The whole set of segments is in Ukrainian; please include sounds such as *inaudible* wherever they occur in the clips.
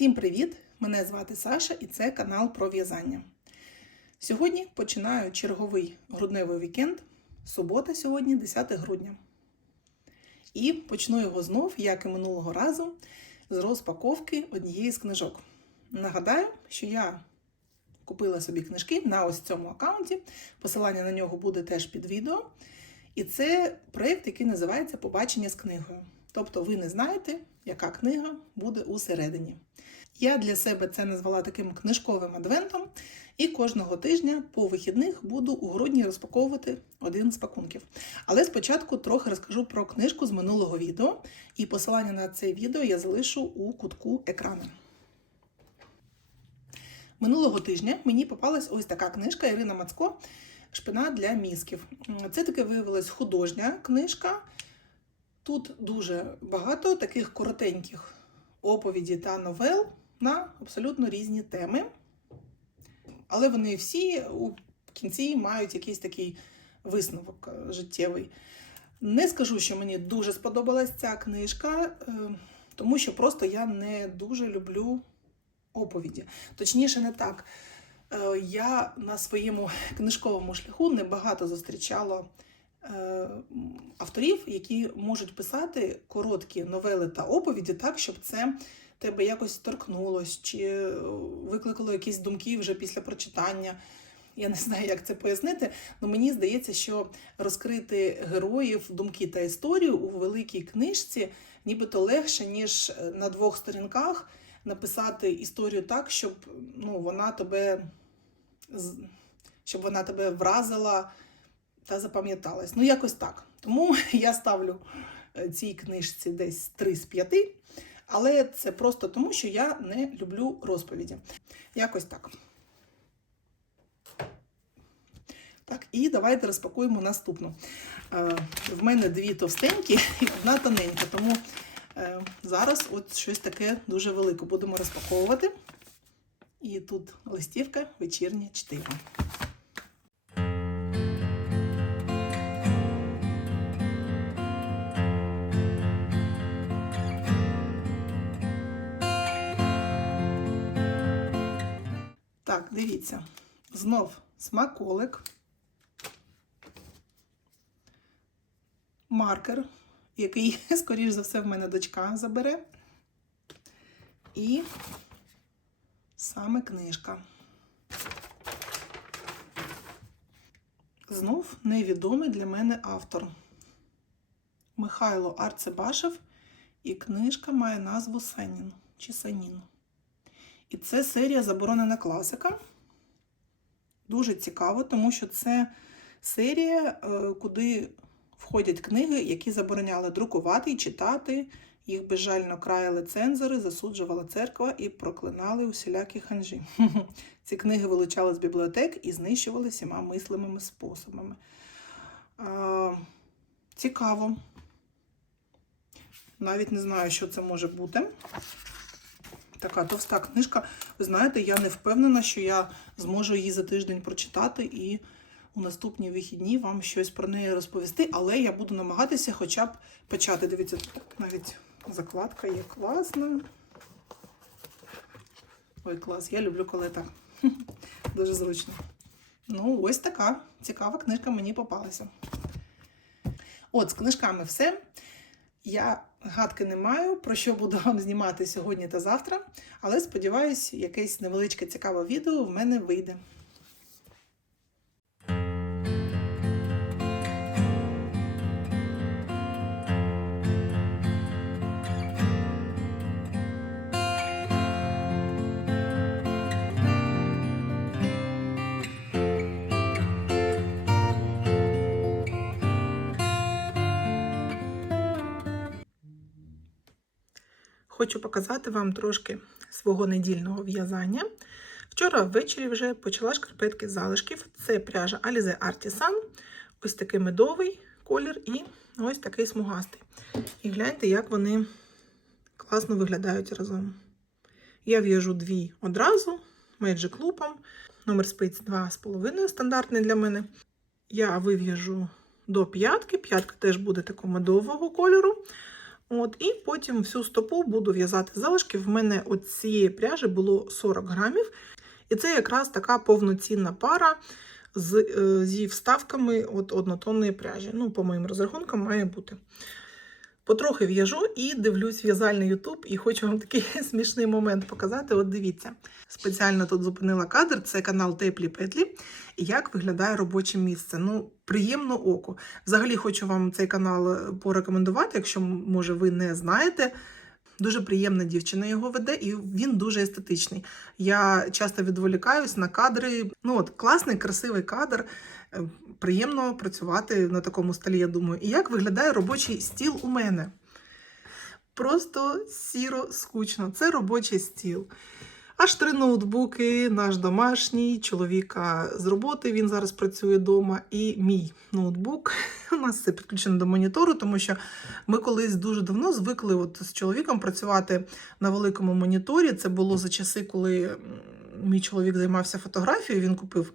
Всім привіт! Мене звати Саша і це канал про в'язання. Сьогодні починаю черговий грудневий вікенд. Субота сьогодні, 10 грудня. І почну його знов, як і минулого разу, з розпаковки однієї з книжок. Нагадаю, що я купила собі книжки на ось цьому аккаунті. Посилання на нього буде теж під відео. І це проєкт, який називається Побачення з книгою. Тобто ви не знаєте, яка книга буде усередині. Я для себе це назвала таким книжковим адвентом, і кожного тижня по вихідних буду у грудні розпаковувати один з пакунків. Але спочатку трохи розкажу про книжку з минулого відео, і посилання на це відео я залишу у кутку екрану. Минулого тижня мені попалась ось така книжка Ірина Мацко Шпина для мізків. Це таки виявилась художня книжка. Тут дуже багато таких коротеньких оповіді та новел на абсолютно різні теми. Але вони всі у кінці мають якийсь такий висновок е, життєвий. Не скажу, що мені дуже сподобалась ця книжка, е, тому що просто я не дуже люблю оповіді. Точніше, не так. Е, Я на своєму книжковому шляху небагато зустрічала авторів, які можуть писати короткі новели та оповіді так, щоб це тебе якось торкнулось, чи викликало якісь думки вже після прочитання. Я не знаю, як це пояснити, але мені здається, що розкрити героїв, думки та історію у великій книжці нібито легше, ніж на двох сторінках написати історію так, щоб ну, вона тебе щоб вона тебе вразила та запам'яталась. Ну, якось так. Тому *laughs* я ставлю цій книжці десь 3 з 5. Але це просто тому, що я не люблю розповіді. Якось так. Так, і давайте розпакуємо наступну. Е, в мене дві товстенькі і одна тоненька, тому е, зараз от щось таке дуже велике будемо розпаковувати. І тут листівка вечірнє чтиво. Так, дивіться, знов смаколик, маркер, який, *laughs* скоріш за все, в мене дочка забере. І саме книжка. Знов невідомий для мене автор Михайло Арцебашев, і книжка має назву Санін чи Санін. І це серія Заборонена класика. Дуже цікаво, тому що це серія, куди входять книги, які забороняли друкувати і читати. Їх безжально краяли цензори, засуджувала церква і проклинали усілякі ханжі. *laughs* Ці книги вилучали з бібліотек і знищували всіма мислимими способами. Цікаво. Навіть не знаю, що це може бути. Така товста книжка. Ви знаєте, я не впевнена, що я зможу її за тиждень прочитати і у наступні вихідні вам щось про неї розповісти, але я буду намагатися хоча б почати. Дивіться, навіть закладка є класна. Ой, клас, я люблю коли так. *laughs* Дуже зручно. Ну, ось така цікава книжка мені попалася. От, з книжками все. Я гадки не маю, про що буду вам знімати сьогодні та завтра, але сподіваюся, якесь невеличке цікаве відео в мене вийде. Хочу показати вам трошки свого недільного в'язання. Вчора ввечері вже почала шкарпетки з залишків. Це пряжа Alize Artisan, ось такий медовий колір і ось такий смугастий. І гляньте, як вони класно виглядають разом. Я в'яжу дві одразу, Magic Loop, номер спиць 2,5 стандартний для мене. Я вив'яжу до п'ятки. П'ятка теж буде такого медового кольору. От, і потім всю стопу буду в'язати залишки. В мене цієї пряжі було 40 грамів. І це якраз така повноцінна пара з, е, зі вставками от однотонної пряжі. Ну, по моїм розрахункам, має бути. Потрохи в'яжу і дивлюсь в'язальний Ютуб, і хочу вам такий *laughs* смішний момент показати. От дивіться, спеціально тут зупинила кадр, це канал Теплі Петлі. Як виглядає робоче місце. Ну, приємно оку. Взагалі хочу вам цей канал е, порекомендувати, якщо, може, ви не знаєте. Дуже приємна дівчина його веде, і він дуже естетичний. Я часто відволікаюсь на кадри. Ну, от класний, красивий кадр. Приємно працювати на такому столі, я думаю. І як виглядає робочий стіл у мене? Просто сіро скучно. Це робочий стіл. Аж три ноутбуки, наш домашній, чоловіка з роботи, він зараз працює вдома, і мій ноутбук. У нас це підключено до монітору, тому що ми колись дуже давно звикли от з чоловіком працювати на великому моніторі. Це було за часи, коли мій чоловік займався фотографією, він купив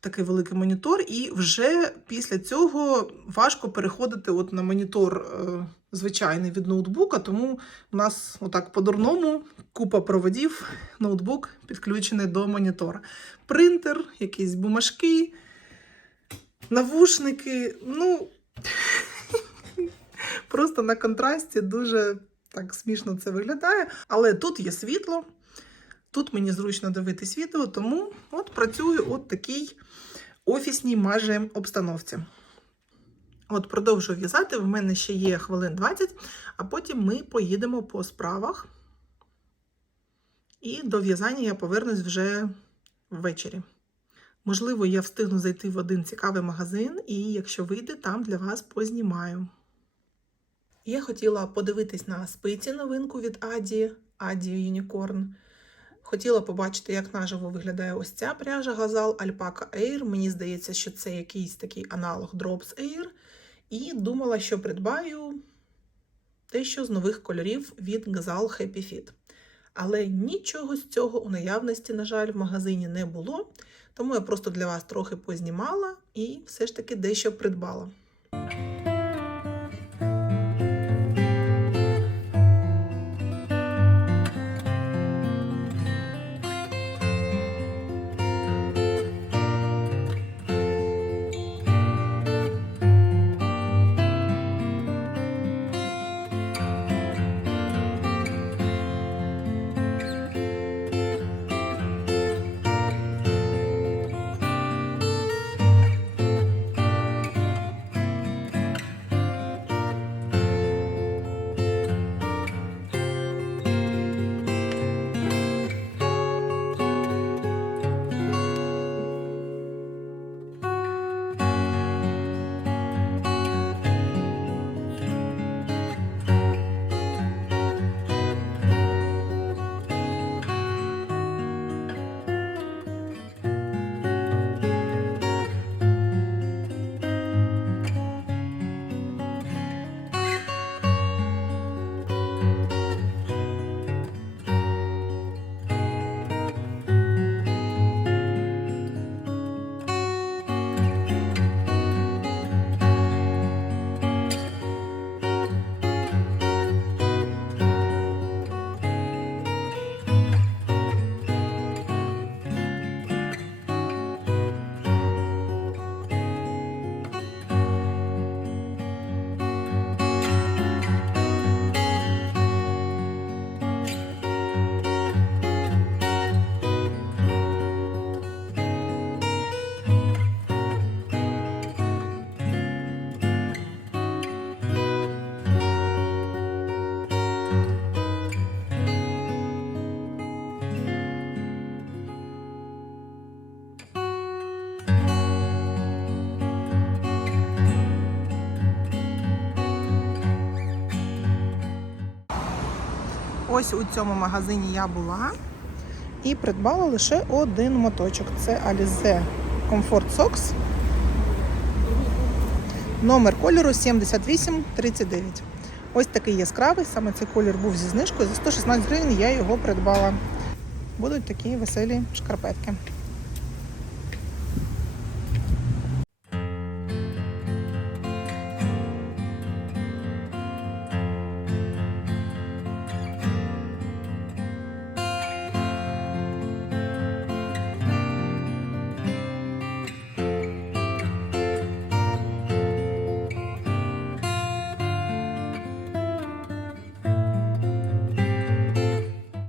такий великий монітор, і вже після цього важко переходити от на монітор е, звичайний від ноутбука, тому у нас отак по-дурному купа проводів, ноутбук підключений до монітора. Принтер, якісь бумажки, навушники. Ну, *laughs* просто на контрасті дуже так смішно це виглядає. Але тут є світло. Тут мені зручно дивитись відео, тому от працюю от такій офісній майже обстановці. От продовжую в'язати, в мене ще є хвилин 20, а потім ми поїдемо по справах. І до в'язання я повернусь вже ввечері. Можливо, я встигну зайти в один цікавий магазин, і якщо вийде, там для вас познімаю. Я хотіла подивитись на спиці новинку від Аді, Аді Unicorn. Хотіла побачити, як наживо виглядає ось ця пряжа Газал Alpaca Air. Мені здається, що це якийсь такий аналог Drops Air. І думала, що придбаю дещо з нових кольорів від Газал Happy Fit. Але нічого з цього у наявності, на жаль, в магазині не було. Тому я просто для вас трохи познімала і все ж таки дещо придбала. Ось у цьому магазині я була і придбала лише один моточок. Це Alize Comfort Socks. Номер кольору 7839. Ось такий яскравий, саме цей колір був зі знижкою. За 116 гривень я його придбала. Будуть такі веселі шкарпетки.